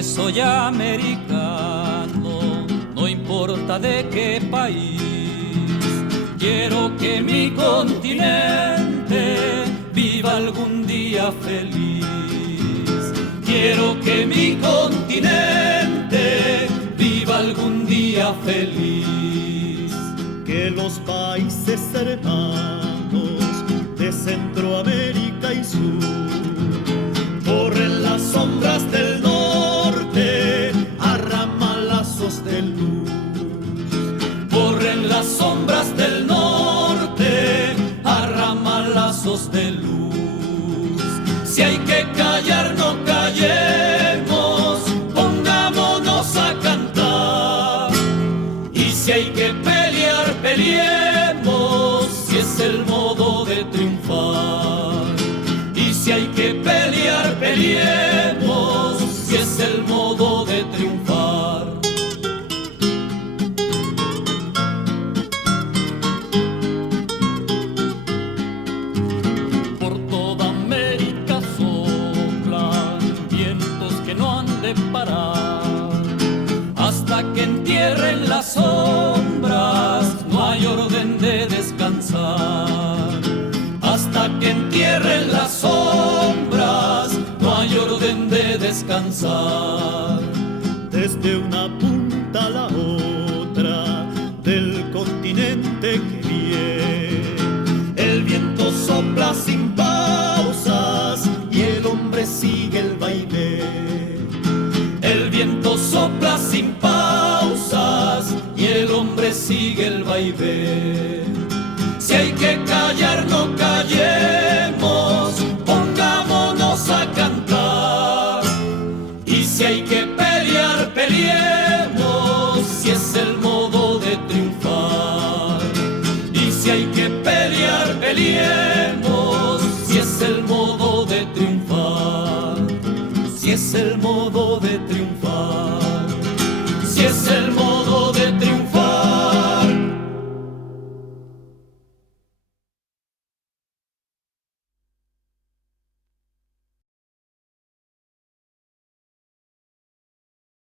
que soy americano, no importa de qué país. Quiero que mi continente viva algún día feliz. Quiero que mi continente viva algún día feliz. Que los países hermanos de Centroamérica y Sur corren las sombras del norte a ramalazos de luz. Corren las sombras del norte a ramalazos de luz. Si hay que callar, no callemos, pongámonos a cantar. Y si hay que pelear, peleemos, si es el modo de triunfar. Y si hay que pelear, peleemos, si es el modo de triunfar. Por toda América soplan vientos que no han de parar. Hasta que entierren las sombras, no hay orden de descansar. Hasta que entierren las sombras, no hay orden de descansar. Desde una punta a la otra del continente que viene, el viento sopla sin pausas y el hombre sigue el baile. El viento sopla sin pausas y el hombre sigue el baile. Si hay que callar, no callemos, pongámonos a cantar. Y si hay que pelear, peleemos, si es el modo de triunfar. Y si hay que pelear, peleemos, si es el modo de triunfar. Si es el modo de triunfar.